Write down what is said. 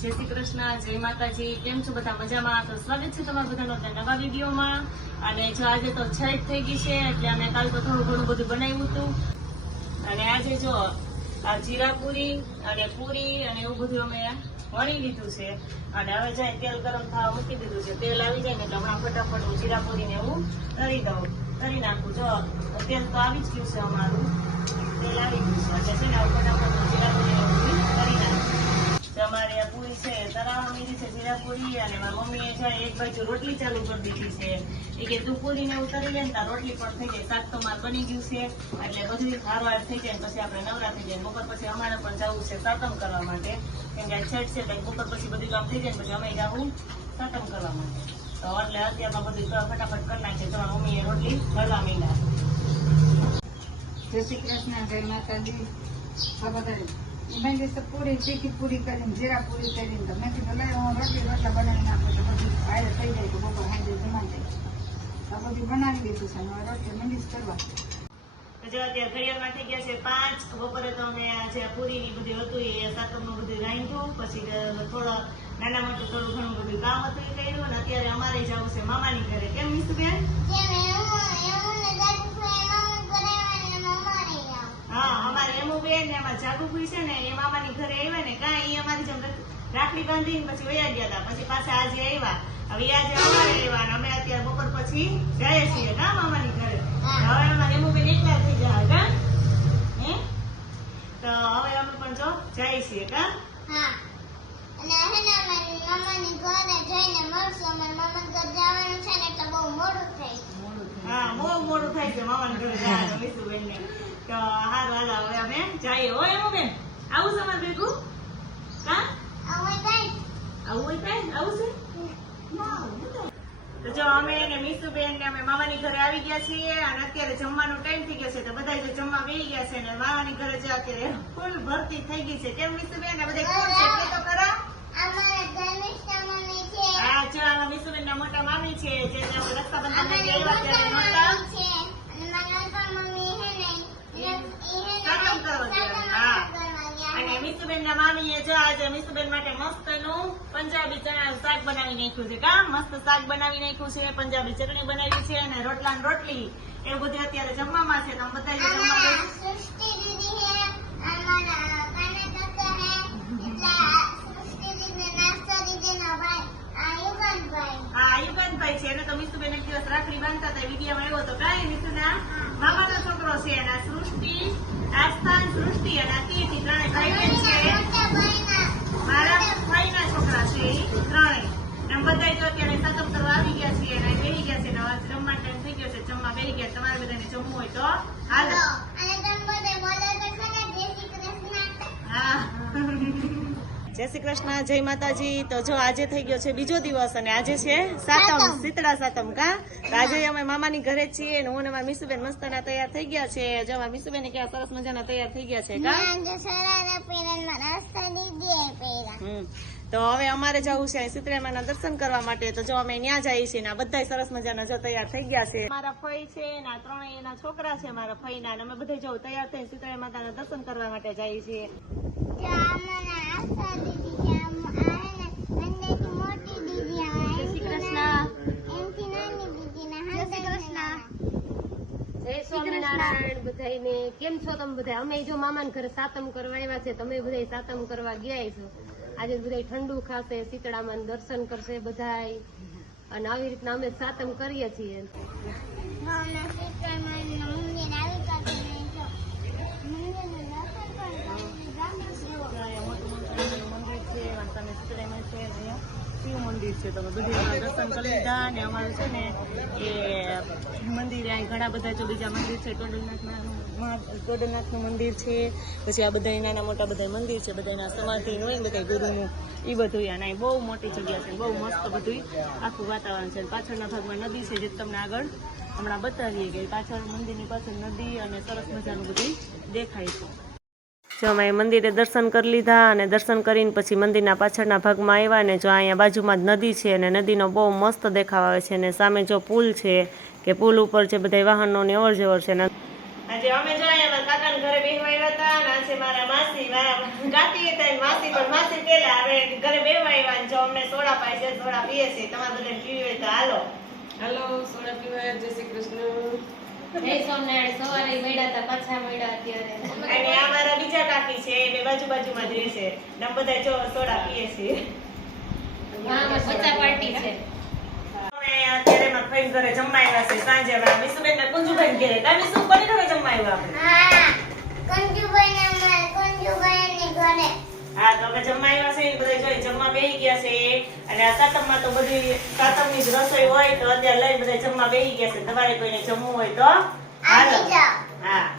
જય શ્રી કૃષ્ણ, જય માતાજી. કેમ છો બધા? મજામાં? તો સ્વાગત છે તમારું બધાનું નવા વિડીયોમાં. અને જો આજે તો છઠ થઈ ગઈ છે એટલે અમે કાલ તો થોડું ઘણું બધું બનાવ્યું હતું. અને આજે જો આ જીરાપુરી અને પૂરી અને એવું બધું અમે વણી લીધું છે. અને હવે જાય તેલ ગરમ થવા મૂકી દીધું છે. તેલ આવી જાય ને એટલે હમણાં ફટાફટ હું જીરાપુરી ને એવું તરી નાખું. જો તેલ તો આવી જ ગયું છે અમારું, તેલ આવી ગયું છે. એટલે છે ને ફટાફટ જીરાપુરી ને એવું કરી નાખું. અમારે આ પૂરી છે તરાવા મીરી છે જીરાપુરી. અને મારી મમ્મીએ જાય એક બાજુ રોટલી ચાલુ કરી દીધી છે. એ કે તું પૂરી ને ઉતારી લે ને તાર રોટલી પણ થઈ જાય. શાક તો માર બની ગયું છે એટલે બધું હારવાર થઈ જાય. પછી આપણે નવરા થઈ જાય. બપોર પછી અમારે પણ જવું છે સાતમ કરવા માટે, કેમ કે છઠ છે એટલે બપોર પછી બધું કામ થઈ જાય. પછી અમે જવું સાતમ કરવા માટે. તો એટલે અત્યારમાં બધું ફટાફટ કરી નાખીએ. તો મમ્મીએ રોટલી ભરવા માંડ્યા. જય શ્રી કૃષ્ણ, જય માતાજી. મેં દિવસે પૂરી તીખી પૂરી કરીને જીરા પૂરી કરીને તો મેં કીધું લઈ હું રોટલા બનાવી નાખું તો બધું આયર થઈ જાય તો બપોર હાજર જમા જાય. આ બધું બનાવી દીધું છે અને રોટલી મંડીશ કરવા. જો અત્યારે ઘડિયાળમાં થઈ ગયા છે 5. બપોરે તો અમે જે પૂરી ની બધું હતું એ સાતમનું બધું રાંધ્યું. પછી થોડો નાના મોટું થોડું ઘણું બધું કામ હતું એ કર્યું. અને અત્યારે અમારે જવું છે મામાની ઘરે. કેમ મિસુબેન? હા, અમારે એમું બેન ને અમારે જાગુભાઈ છે ને એ મામાની ઘરે આવ્યા ને કાંઈ અમારી જેમ રાખડી બાંધીને પછી વયા ગયા હતા. પછી પાછા આજે આવ્યા. હવે આજે અમારે આવ્યા અને અમે અત્યારે બપોર પછી જઈએ છીએ કા મામાની ઘરે. હવે અમારે એમું બેન એકલા થઈ જાય કા હે. તો હવે અમે પણ જો જઈએ છીએ કા. હા, અને હે ને મારી મામાની ઘરે જઈને મળશું. અમારા મામાના ઘર જવાનું છે ને એટલે બહુ મોડું થાય. હા, બહુ મોડું થાય છે મામાની ઘરે જવાનું મિસુબેન ને. તો હારું હાલો હવે અમે જઈએ. હો એમું બેન આવું છે અમારે ભેગું કા? હવે કઈ આવું હોય કાંઈ આવું છે. તો જો અમે ને મીસુબેન ને અમે મામાની ઘરે આવી ગયા છીએ. અને અત્યારે જમવાનો ટાઈમ થઈ ગયો છે તો બધા જો જમવા બેસી ગયા છે. ને મામાની ઘરે જો અત્યારે ફૂલ ભરતી થઈ ગઈ છે. કેમ મીસુબેન? આ બધા કોણ છે કે તો ખરા? અમારા ધર્મિષ્ઠા મમ્મી છે. હા, જો આ મીસુબેન ના મોટા મામી છે જે રક્ષાબંધન માં અમારા આવ્યા મોટા ત્યારે મામી નહોતા છે. અને મારા નાના મમ્મી હે ને સાતમ કરવા ગયા. હા, અને મીસુબેન ના મામી એ જો આજે મીસુબેન માટે મસ્ત નું પંજાબી ચણા શાક બનાવી નાખ્યું છે કા. મસ્ત શાક બનાવી નાખ્યું છે, પંજાબી ચટણી બનાવી છે અને રોટલા ને રોટલી એવું બધું અત્યારે જમવામાં છે. તો બધા જમવા સૃષ્ટિ દીદી હે, અમારા કાના કાકા હે, એટલે સૃષ્ટિ દીદી નાસ્તો દીદી નો ભાઈ યુગનભાઈ. હા, યુગનભાઈ છે. એને તો મીસુબેન એક દિવસ રાખડી બાંધતા હતા વિડીયોમાં આવ્યો તો કાંઈ મીસુના મામાનો છોકરો છે. અને આ સૃષ્ટિ, આસ્થાન, સૃષ્ટિ અને આ કીર્તિ ત્રણે ભાઈ બહેન છે. મારા ભાઈના છોકરા છે એ ત્રણે. એમ બધા જો અત્યારે સાતમ કરવા આવી ગયા છીએ અને બેસી ગયા છે. જમવાનો ટાઈમ થઈ ગયો છે, જમવા બેસી ગયા. તમારે બધાને જમવું હોય તો હાલો. અને તમે બધા બોલો તો ખરા જય શ્રી કૃષ્ણ. હા, જય શ્રી કૃષ્ણ, જય માતાજી. તો જો આજે થઈ ગયો છે બીજો દિવસ અને આજે છે સાતમ, શીતળા સાતમ કા. તો આજે અમે મામાની ઘરે જ છીએ. હું ને મારા મીસુબેન મસ્તના તૈયાર થઈ ગયા છે. જો મારા મીસુબેન કેવા સરસ મજાના તૈયાર થઈ ગયા છે કા. જે સરારા પહેરન નાસ્તા દીદી પહેરા. તો હવે અમારે જવું છે શીતળામાના દર્શન કરવા માટે. તો જો અમે ત્યાં જઈએ છીએ ને બધા સરસ મજાના જો તૈયાર થઈ ગયા છે. મારા ફઈ છે ને ત્રણેય એના છોકરા છે મારા ફઈના. અને અમે બધા જો તૈયાર થઈને શીતળા માતાના દર્શન કરવા માટે જઈએ છીએ. જય સ્વામિનારાયણ બધાને. કેમ છો તમે બધા? અમે જો મામાના ઘરે સાતમ કરવા આવ્યા છે. તમે બધા સાતમ કરવા ગયા છો. આજે બધા ઠંડુ ખાશે, શીતળામાં દર્શન કરશે બધાય. અને આવી રીતના અમે સાતમ કરીએ છીએ. શિવ મંદિર છે તો બધું દર્શન કરી લીધા. અને અમારું છે ને એ મંદિર ઘણા બધા જો બીજા મંદિર છે. ટોડરનાથનું મંદિર છે. પછી આ બધા નાના મોટા બધા મંદિર છે. બધાના સમાધિ હોય બધા ગુરુનું એ બધું અને બહુ મોટી જગ્યા છે. બહુ મસ્ત બધું આખું વાતાવરણ છે. પાછળના ભાગમાં નદી છે જે તમને આગળ હમણાં બતાવીએ કે પાછળ મંદિરની પાછળ નદી અને સરસ મજાનું બધું દેખાય છે. જો અમે મંદિરે દર્શન કરી લીધા અને દર્શન કરીને પછી મંદિરના પાછળના ભાગમાં આવ્યા ને જો અહીંયા બાજુમાં જ નદી છે અને નદીનો બહુ મસ્ત દેખાવ આવે છે. અને સામે જો પુલ છે કે પુલ ઉપર જે બધા વાહનોની અવર જવર છે. આજે અમે જો અહીંયા કાકાના ઘરે બેહવા આવ્યા હતા અને આજે મારા માસી ગાતી હતા. માસી પણ માસી પેલા હવે ઘરે બે જો અમને સોડા પાય છે, સોડા પીએ છે. તમારે બધાને પીવી હોય તો હાલો. હાલો સોડા પીવા. જય શ્રી કૃષ્ણ. જય સોમનારાયણ. સવારે મળ્યા હતા, પાછા મળ્યા અત્યારે. અને આ મારા બીજા કાકી છે, બે બાજુમાં જ રહે છે. ને અમે બધા જો સોડા પીએ છીએ. હા, અમારી બચ્ચા પાર્ટી છે. અમે અત્યારે મારા ફ્રેન્ડ ઘરે જમવા આવ્યા છે સાંજે. અમારા મીસુબેન ને કુંજુબેન ઘરે. કા મીસુ કોની ઘરે જમવા આવ્યા આપણે? હા કંજુભાઈની ઘરે હા, તો અમે જમવા આવ્યા છે. બધા જોઈ જમવા બેસી ગયા છે. અને આ સાતમમાં તો બધી સાતમની જ રસોઈ હોય તો અત્યારે લઈ બધા જમવા બેસી ગયા છે. તમારે કોઈને જમવું હોય તો હાલો. આવી જાઓ. હા.